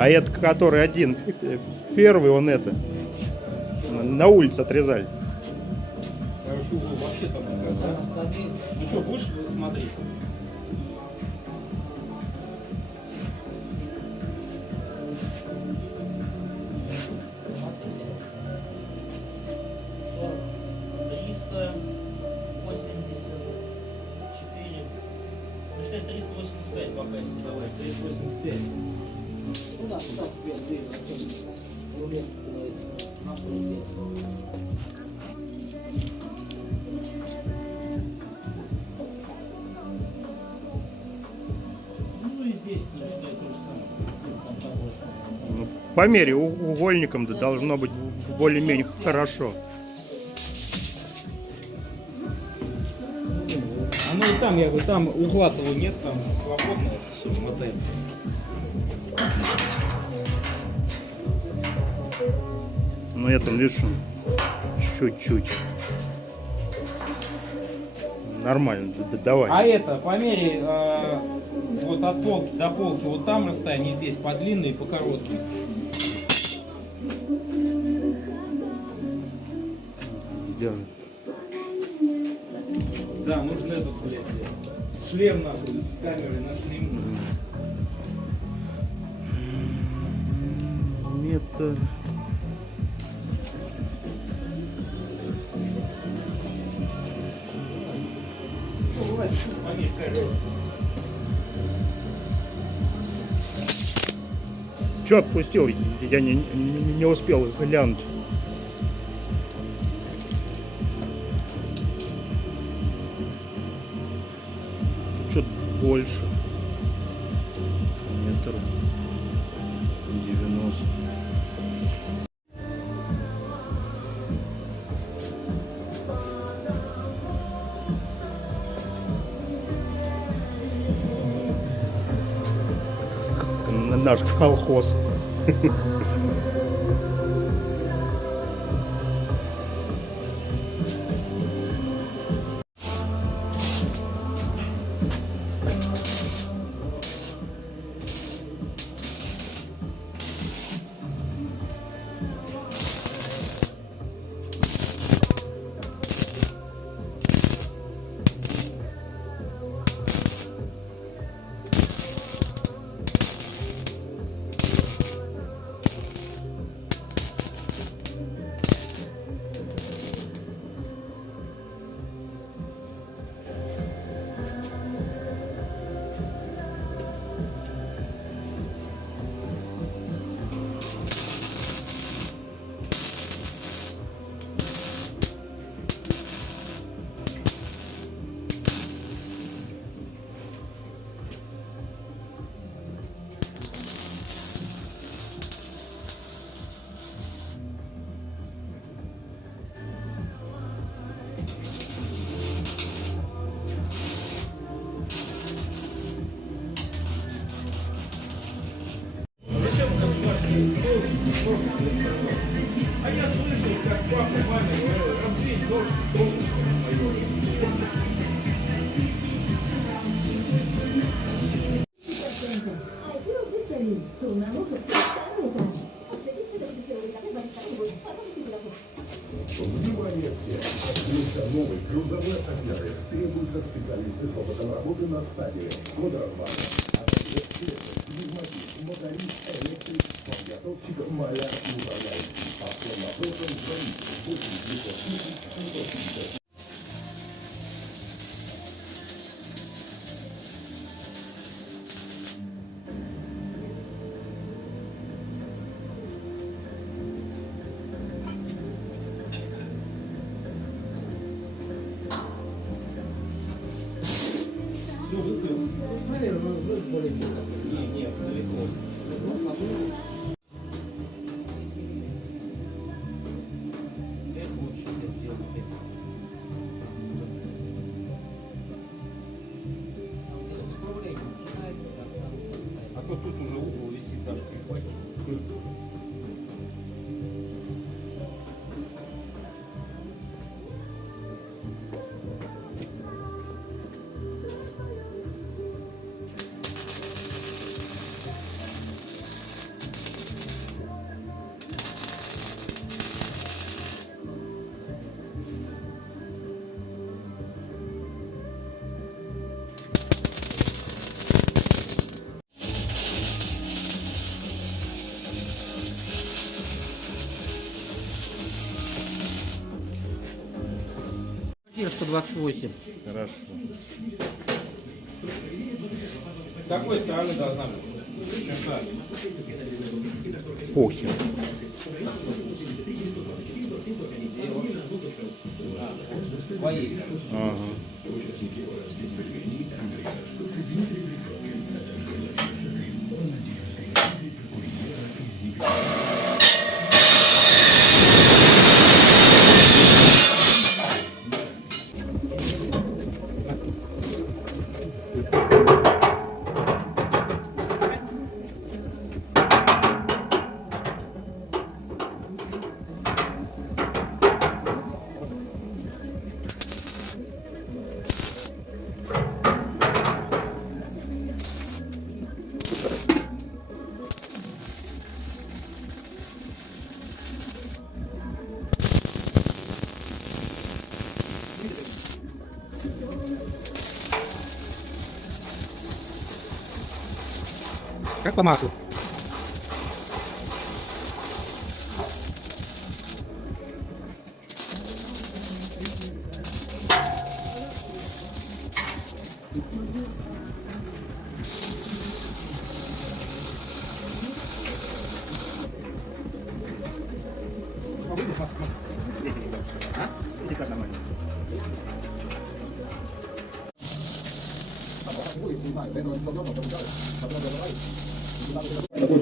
А это который один, первый, он это, на улице отрезали. Хорошо, вообще там. Ну что, будешь смотреть? Ну что, 385 пока если давай, 385. Ну да, так, ну и здесь то же самое. Ну, по мере угольником должно быть более-менее хорошо. Оно и там, я говорю, там угла того нет, там свободно все, модель. Ну я там лишу чуть-чуть. Нормально, давай. А это, по мере, вот от полки до полки, вот там расстояние здесь, по длинной и по короткой. Держи. Да, нужно этот, блядь, шлем нахуй с камерой на шлем. Метр. Что, вылазь, померь, камеру. Че отпустил? Я не успел глянуть. Чуть больше. Метр 90. Наш колхоз. А я слышал, как папа маме говорил, разбить Внимание всем! Открылся новый грузовой Агеры. Требуются специалисты с опытом работы на стадии. Водоразмана. Пневматик, моторист, электрик, подготовщик, маляр и управляющий. По всем вопросам звоните 8 930 750. Все, выставил? Не, далеко. Это вот сейчас я сделаю. А то тут уже угол висит, даже прихватить. Квартира 128. Хорошо. С какой стороны должна быть? Черта. Похер. Свои. Ага. Как по маслу.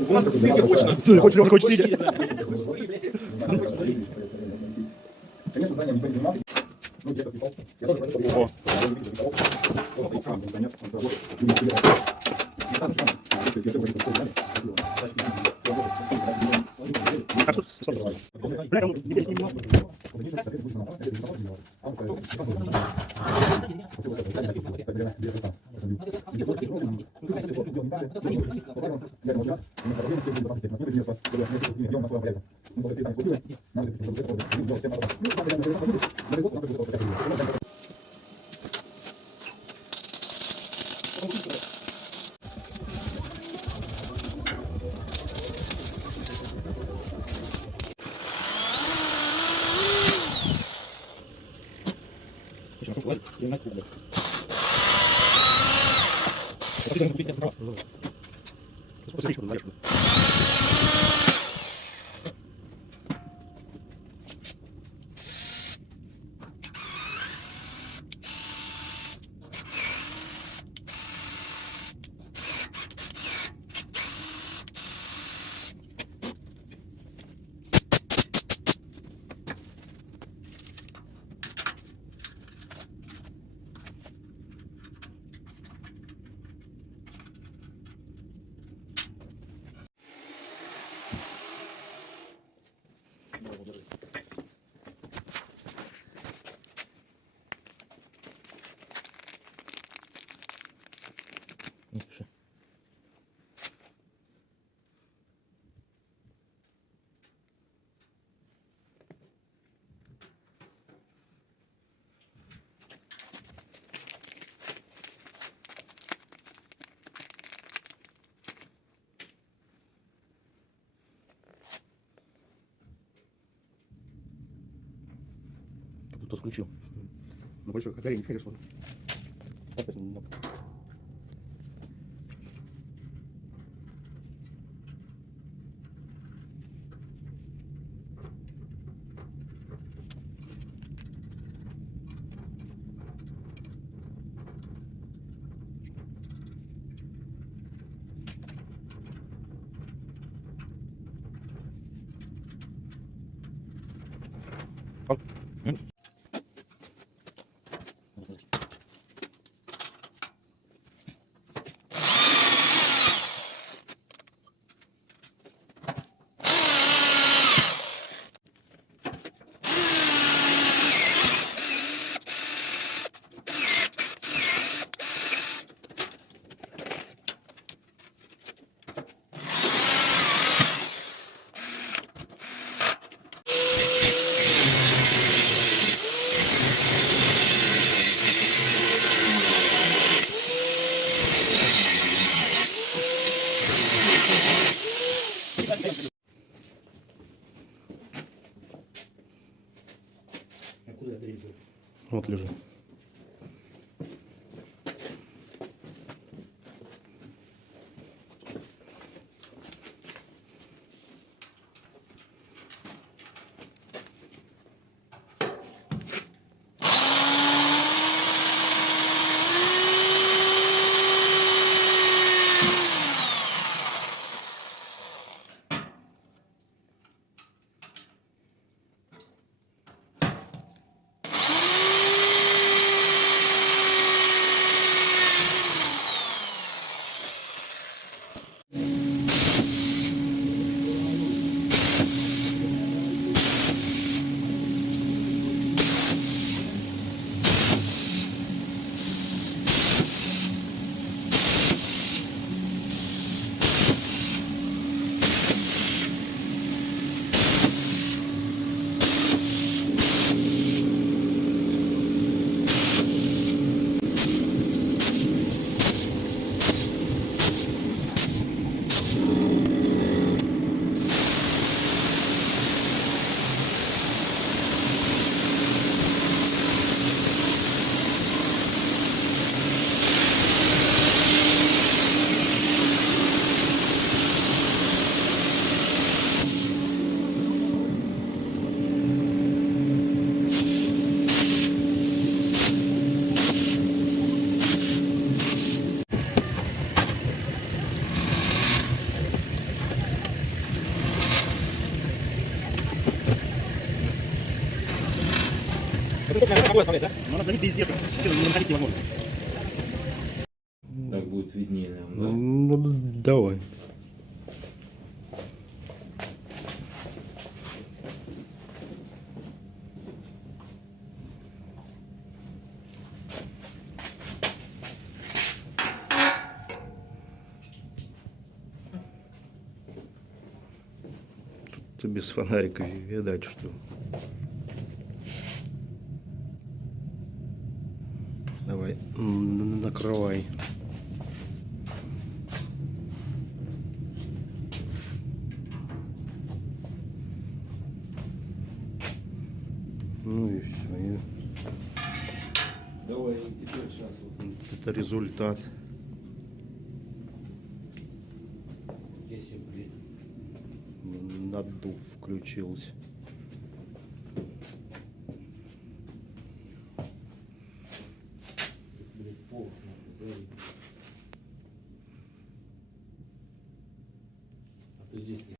У нас ссылки хочется. Ты хочешь видеть? Конечно, здание никто не занимался. Ну, где-то списал. Я тоже просил его. Тут включил. Ну, большой, как горение, конечно. Поставь на. А куда это идет? Вот лежит. Ну, надо не пиздец, не находить невозможно. Так будет виднее, наверное, да? Ну, давай. Тут без фонарика видать, что. Давай, накрывай. Ну и все. Давай, теперь сейчас вот. Это результат. Если, блин. Наддув включился. Блин, пол надо, да? А ты здесь не